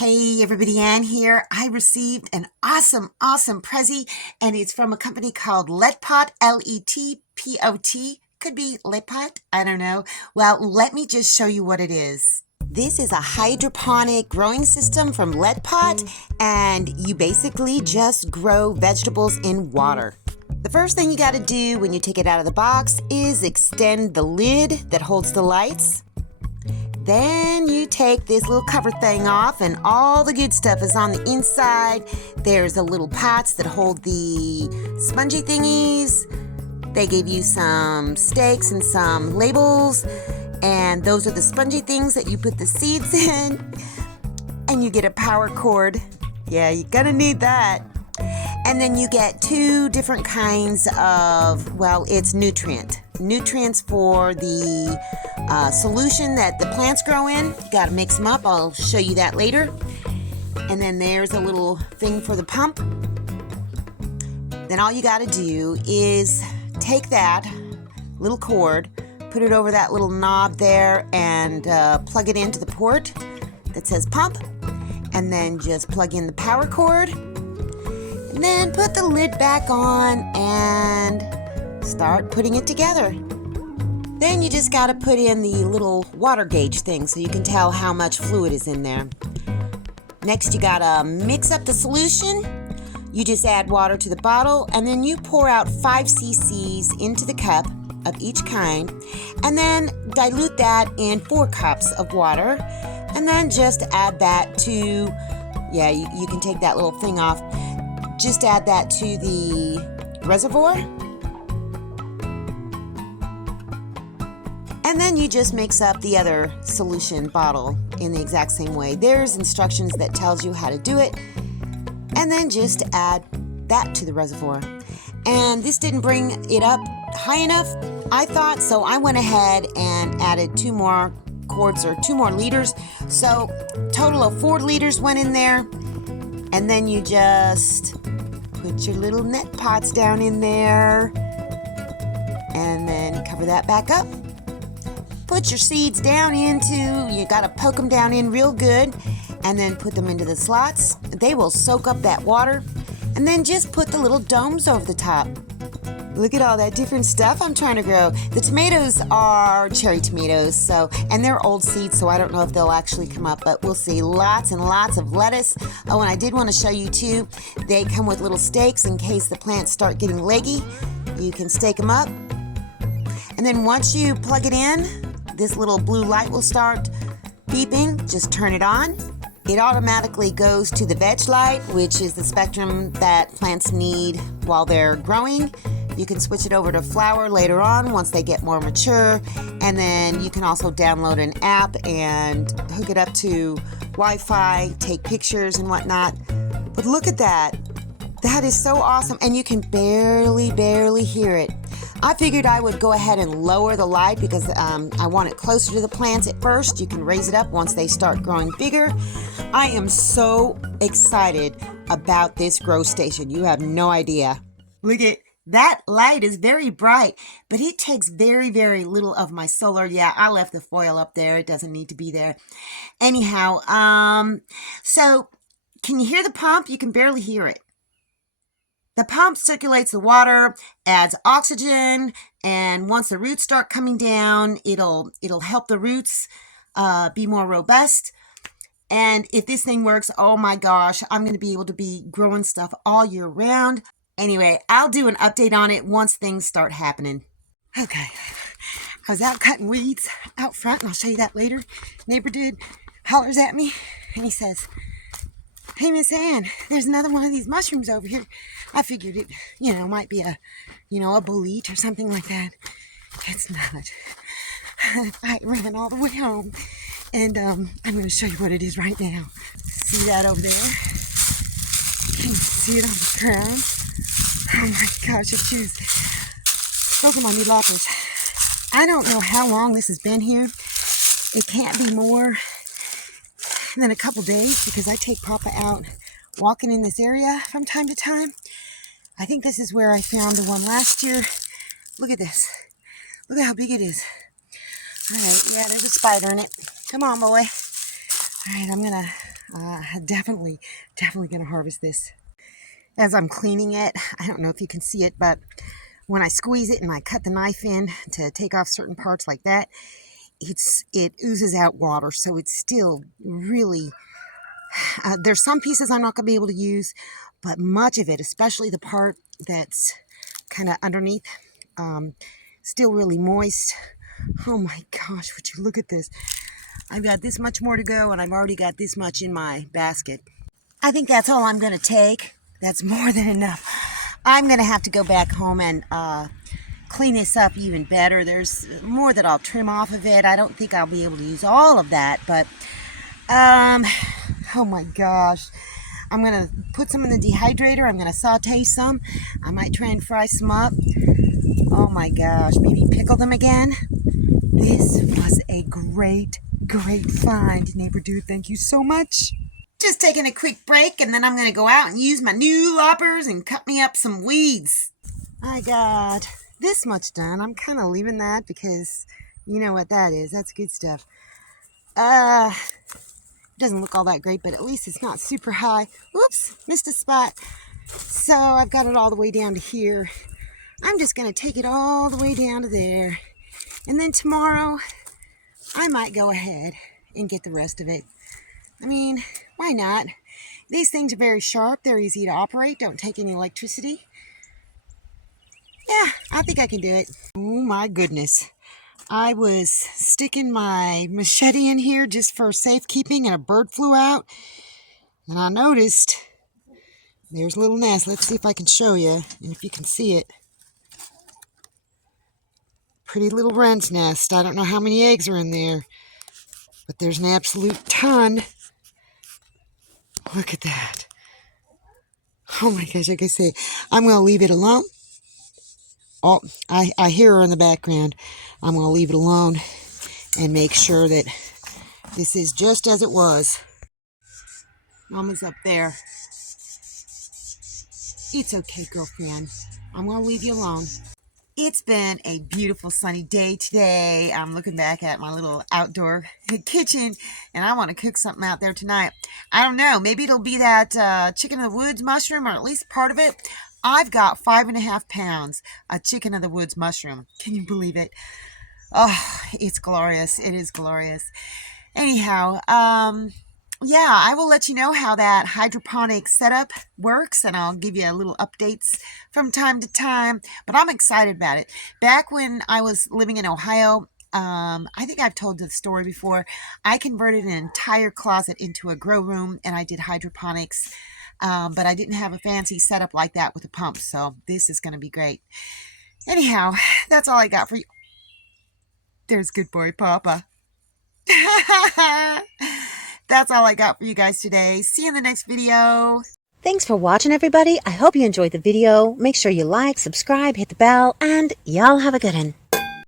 Hey everybody, Ann here. I received an awesome Prezi, and it's from a company called LetPot, L-E-T-P-O-T. Could be LetPot, I don't know. Well, let me just show you what it is. This is a hydroponic growing system from LetPot, and you basically just grow vegetables in water. The first thing you got to do when you take it out of the box is extend the lid that holds the lights. Then you take this little cover thing off and all the good stuff is on the inside. There's a little pots that hold the spongy thingies. They gave you some stakes and some labels, and those are the spongy things that you put the seeds in. And you get a power cord. Yeah, you're gonna need that. And then you get two different kinds of, well, it's nutrients for the solution that the plants grow in. You got to mix them up. I'll show you that later. And then there's a little thing for the pump. Then all you got to do is take that little cord, put it over that little knob there, and plug it into the port that says pump. And then just plug in the power cord. And then put the lid back on and start putting it together. Then you just got to put in the little water gauge thing so you can tell how much fluid is in there. Next, you got to mix up the solution. You just add water to the bottle, and then you pour out 5 cc's into the cup of each kind, and then dilute that in 4 cups of water, and then just add that to, you can take that little thing off. Just add that to the reservoir. And then you just mix up the other solution bottle in the exact same way. There's instructions that tells you how to do it. And then just add that to the reservoir. And this didn't bring it up high enough, I thought, so I went ahead and added 2 more quarts or 2 more liters. So total of 4 liters went in there. And then you just put your little net pots down in there. And then you cover that back up. Put your seeds down you got to poke them down in real good, and then put them into the slots. They will soak up that water, and then just put the little domes over the top. Look at all that different stuff I'm trying to grow. The tomatoes are cherry tomatoes, and they're old seeds, so I don't know if they'll actually come up, but we'll see. Lots and lots of lettuce. Oh, and I did want to show you too, they come with little stakes in case the plants start getting leggy. You can stake them up. And then once you plug it in, this little blue light will start beeping. Just turn it on. It automatically goes to the veg light, which is the spectrum that plants need while they're growing. You can switch it over to flower later on once they get more mature. And then you can also download an app and hook it up to Wi-Fi, take pictures and whatnot. But look at that. That is so awesome. And you can barely hear it. I figured I would go ahead and lower the light because I want it closer to the plants at first. You can raise it up once they start growing bigger. I am so excited about this grow station. You have no idea. Look at that light is very bright, but it takes very little of my solar. Yeah, I left the foil up there. It doesn't need to be there. Anyhow, so can you hear the pump? You can barely hear it. The pump circulates the water, adds oxygen, and once the roots start coming down, it'll help the roots be more robust. And if this thing works, oh my gosh, I'm going to be able to be growing stuff all year round. Anyway, I'll do an update on it once things start happening. Okay, I was out cutting weeds out front, and I'll show you that later. Neighbor dude hollers at me, and he says, "Hey, Miss Ann, there's another one of these mushrooms over here." I figured it, might be a bolete or something like that. It's not. I ran all the way home, and I'm going to show you what it is right now. See that over there? Can you see it on the ground? Oh my gosh, those are my new loppers. I don't know how long this has been here. It can't be more than a couple days because I take Papa out walking in this area from time to time. I think this is where I found the one last year. Look at this. Look at how big it is. All right, yeah, there's a spider in it. Come on, boy. All right, I'm Definitely going to harvest this. As I'm cleaning it, I don't know if you can see it, but when I squeeze it and I cut the knife in to take off certain parts like that, it oozes out water, so it's still really, there's some pieces I'm not going to be able to use, but much of it, especially the part that's kind of underneath, still really moist. Oh my gosh, would you look at this? I've got this much more to go, and I've already got this much in my basket. I think that's all I'm going to take. That's more than enough. I'm going to have to go back home and clean this up even better. There's more that I'll trim off of it. I don't think I'll be able to use all of that, but oh my gosh. I'm going to put some in the dehydrator. I'm going to saute some. I might try and fry some up. Oh my gosh, maybe pickle them again. This was a great find, neighbor dude. Thank you so much. Just taking a quick break, and then I'm going to go out and use my new loppers and cut me up some weeds. I got this much done. I'm kind of leaving that because you know what that is. That's good stuff. It doesn't look all that great, but at least it's not super high. Whoops, missed a spot. So I've got it all the way down to here. I'm just going to take it all the way down to there. And then tomorrow, I might go ahead and get the rest of it. I mean, why not? These things are very sharp. They're easy to operate. Don't take any electricity. Yeah, I think I can do it. Oh my goodness. I was sticking my machete in here just for safekeeping, and a bird flew out. And I noticed there's a little nest. Let's see if I can show you, and if you can see it. Pretty little wren's nest. I don't know how many eggs are in there, but there's an absolute ton. Look at that. Oh my gosh, like I say, I'm going to leave it alone. Oh, I hear her in the background. I'm going to leave it alone and make sure that this is just as it was. Mama's up there. It's okay, girlfriend. I'm going to leave you alone. It's been a beautiful sunny day today. I'm looking back at my little outdoor kitchen, and I want to cook something out there tonight. I don't know. Maybe it'll be that chicken of the woods mushroom, or at least part of it. I've got 5.5 pounds of chicken of the woods mushroom. Can you believe it? Oh, it's glorious. It is glorious. Anyhow, yeah, I will let you know how that hydroponic setup works, and I'll give you a little updates from time to time, but I'm excited about it. Back when I was living in Ohio, I think I've told the story before, I converted an entire closet into a grow room, and I did hydroponics, but I didn't have a fancy setup like that with a pump, so this is going to be great. Anyhow, that's all I got for you. There's good boy Papa. That's all I got for you guys today. See you in the next video. Thanks for watching, everybody. I hope you enjoyed the video. Make sure you like, subscribe, hit the bell, and y'all have a good one.